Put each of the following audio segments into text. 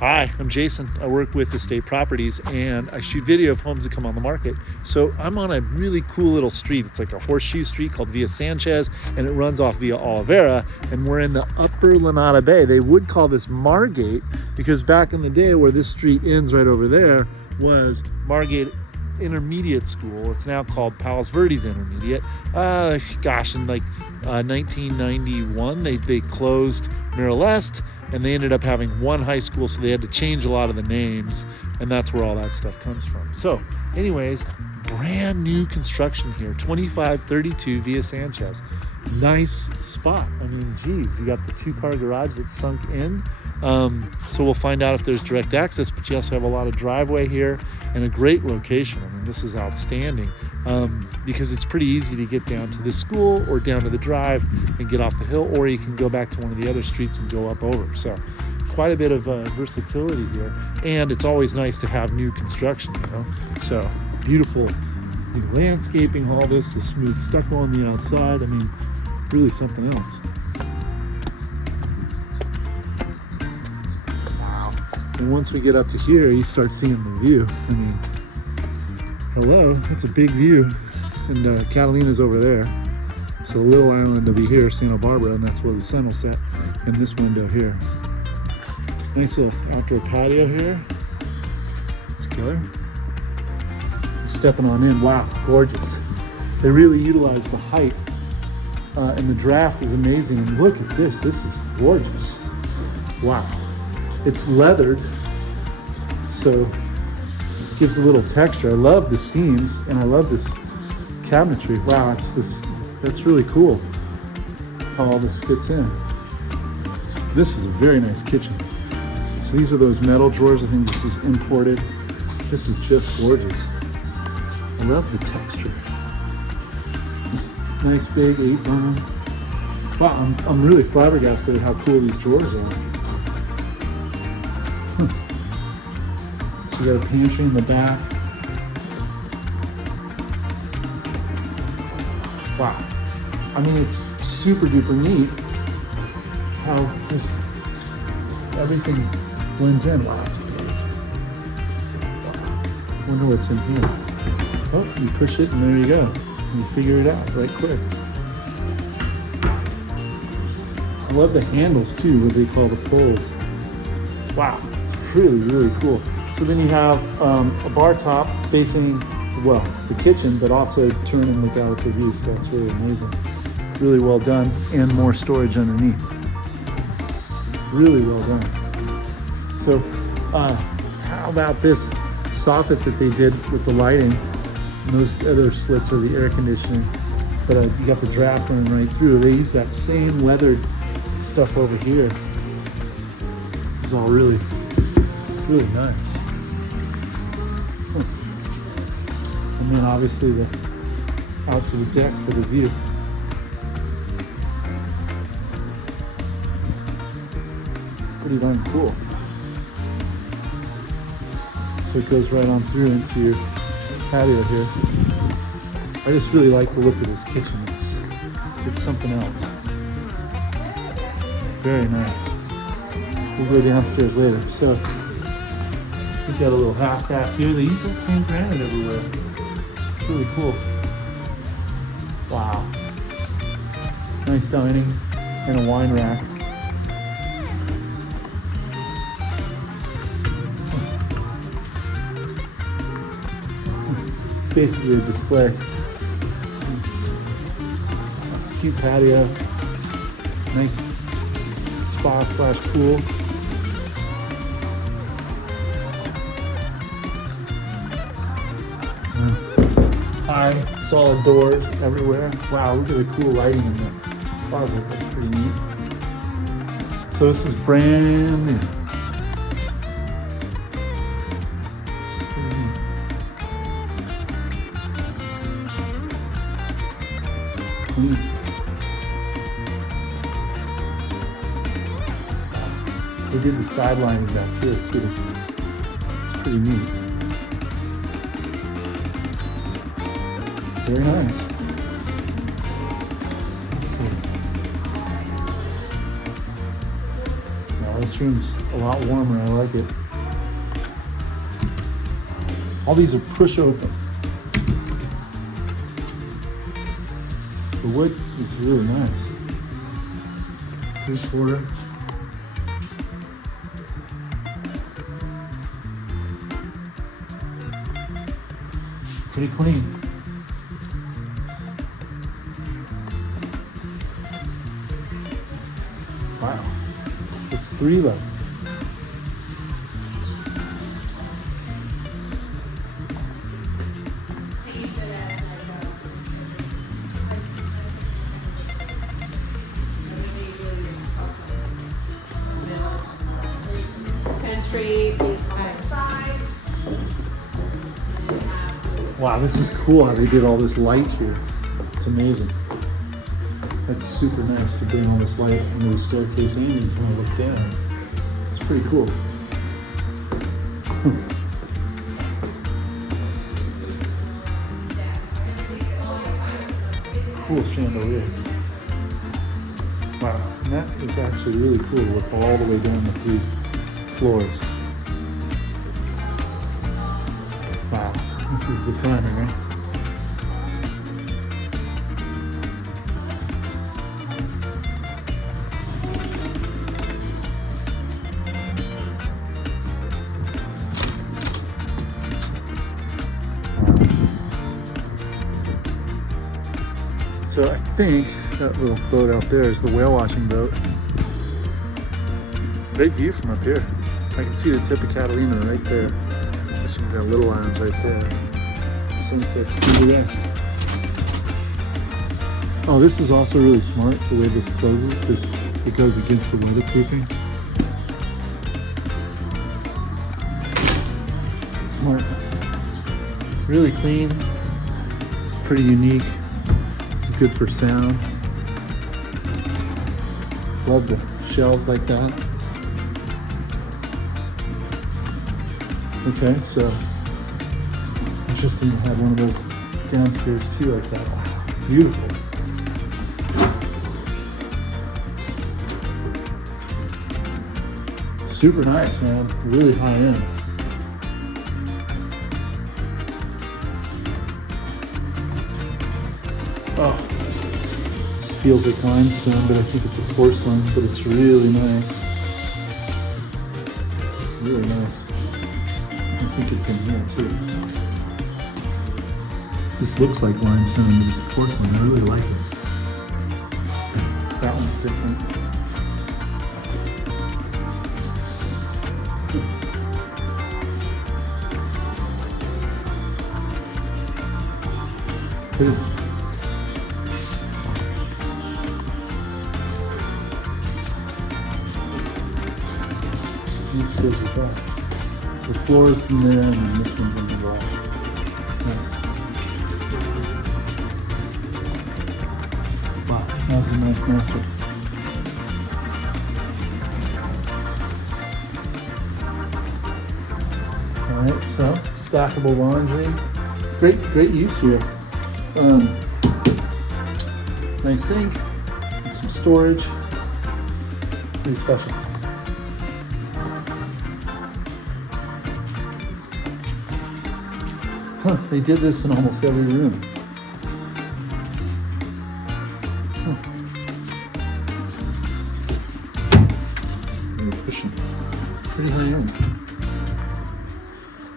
Hi, I'm Jason. I work with Estate Properties and I shoot video of homes that come on the market. So I'm on a really cool little street. It's like a horseshoe street called Via Sanchez and it runs off Via Oliveira, and we're in the upper Lanada Bay. They would call this Margate because back in the day where this street ends right over there was Margate Intermediate School. It's now called Palos Verdes Intermediate. In 1991 they closed Merrill Est, and they ended up having one high school, so they had to change a lot of the names, and that's where all that stuff comes from. So anyways, brand new construction here, 2532 Via Sanchez. Nice spot. I mean, geez, you got the 2-car garage that's sunk in. So we'll find out if there's direct access, but you also have a lot of driveway here and a great location. I mean, this is outstanding because it's pretty easy to get down to the school or down to the drive and get off the hill, or you can go back to one of the other streets and go up over. So quite a bit of versatility here, and it's always nice to have new construction, you know. So beautiful landscaping, all this, the smooth stucco on the outside. I mean, really something else. And once we get up to here, you start seeing the view. I mean, hello, that's a big view. And Catalina's over there. So a little island will be here, Santa Barbara, and that's where the sun will set in this window here. Nice little outdoor patio here. It's killer. Stepping on in, wow, gorgeous. They really utilize the height, and the draft is amazing. And look at this is gorgeous. Wow. It's leathered, so it gives a little texture. I love the seams, and I love this cabinetry. Wow, that's really cool how all this fits in. This is a very nice kitchen. So these are those metal drawers. I think this is imported. This is just gorgeous. I love the texture. Nice big 8-burner. Wow, I'm really flabbergasted at how cool these drawers are. So you got a pantry in the back. Wow. I mean, it's super duper neat how just everything blends in. Wow, it's big. Wow. Wonder what's in here. Oh, you push it and there you go. You figure it out right quick. I love the handles too, what they call the pulls. Wow, it's really, really cool. So then you have a bar top facing, well, the kitchen, but also turning with out the view. So it's really amazing. Really well done, and more storage underneath. Really well done. So how about this soffit that they did with the lighting? And those other slits are the air conditioning, but you got the draft running right through. They use that same leathered stuff over here. This is all really, really nice. And then obviously out to the deck for the view. Pretty darn cool. So it goes right on through into your patio here. I just really like the look of this kitchen. It's something else. Very nice. We'll go downstairs later. So we got a little half bath here. They use that same granite everywhere. It's really cool. Wow. Nice dining and a wine rack. It's basically a display. It's a cute patio. Nice spa / pool. High, solid doors everywhere. Wow, look at the cool lighting in the closet. That's pretty neat. So this is brand new. Pretty neat. Clean. They did the sidelining back here too. It's pretty neat. Very nice. Okay. Now Wow, this room's a lot warmer. I like it. All these are push open. The wood is really nice. 3/4. Pretty clean. Wow. It's 3 levels. Wow, this is cool how they did all this light here. It's amazing. That's super nice to bring all this light into the staircase and you can look down. It's pretty cool. Cool chandelier. Wow, and that is actually really cool to look all the way down the 3 floors. Wow, this is the primary. So I think that little boat out there is the whale watching boat. Great view from up here. I can see the tip of Catalina right there. She's got little islands right there. Sunsets to the west. Oh, this is also really smart, the way this closes, because it goes against the weatherproofing. Smart. Really clean. It's pretty unique. Good for sound. Love the shelves like that. Okay, so interesting to have one of those downstairs too like that. Wow, beautiful. Super nice, man. Really high end. Oh, this feels like limestone, but I think it's a porcelain, but it's really nice. Really nice. I think it's in here too. This looks like limestone, but it's a porcelain. I really like it. That one's different. Good. This goes with that. So the floor is in there, and then this one's in the wall. Nice. Wow, that's a nice master. All right, so stackable laundry. Great use here. Nice sink and some storage. Pretty special. Huh, they did this in almost every room. Huh. They're pushing pretty high end.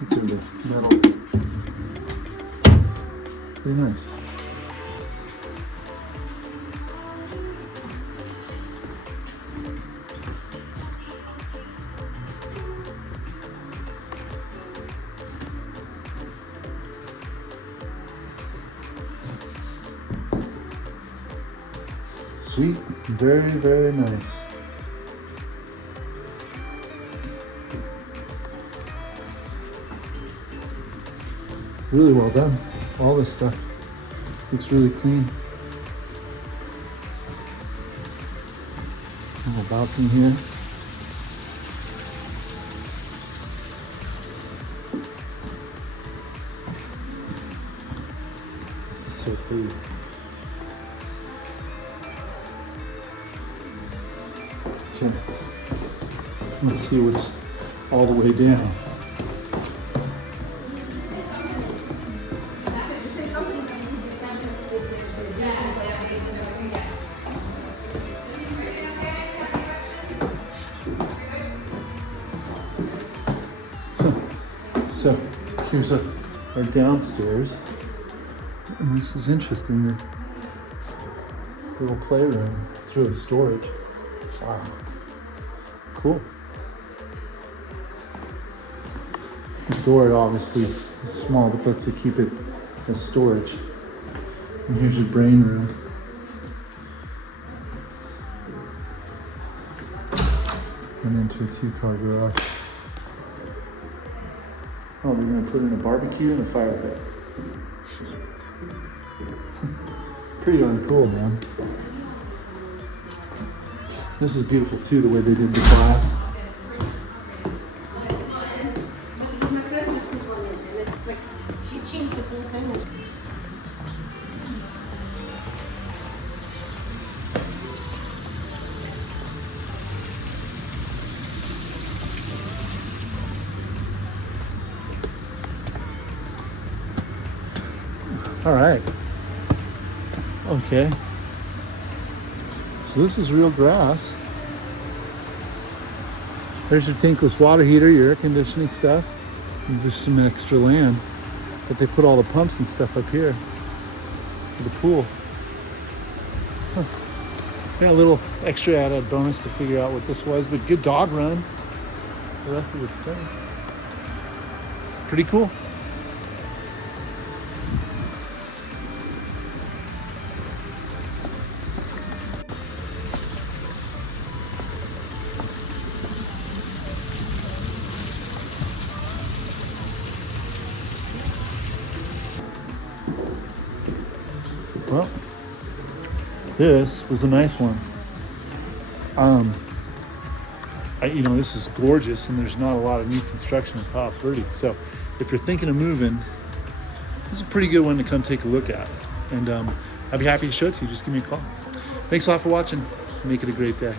Look at the metal. Pretty nice. Sweet, very nice. Really well done. All this stuff looks really clean. Little balcony here. This is so pretty. Okay. Let's see what's all the way down. So here's our downstairs, and this is interesting, the little playroom. It's really storage. Wow, cool. The door obviously is small, but lets you keep it as storage. And here's your brain room. And into a 2-car garage. Oh, they're gonna put in a barbecue and a fire pit. Pretty darn cool, man. This is beautiful too, the way they did the glass. My friend just put one in, and it's like, she changed the whole thing. All right. Okay. So this is real grass. There's your tankless water heater, your air conditioning stuff. There's just some extra land. But they put all the pumps and stuff up here for the pool. Huh. Yeah, a little extra added bonus to figure out what this was, but good dog run. The rest of it's fenced. Pretty cool. Well, this was a nice one. This is gorgeous, and there's not a lot of new construction in Palos Verdes. So if you're thinking of moving, this is a pretty good one to come take a look at. And I'd be happy to show it to you. Just give me a call. Thanks a lot for watching. Make it a great day.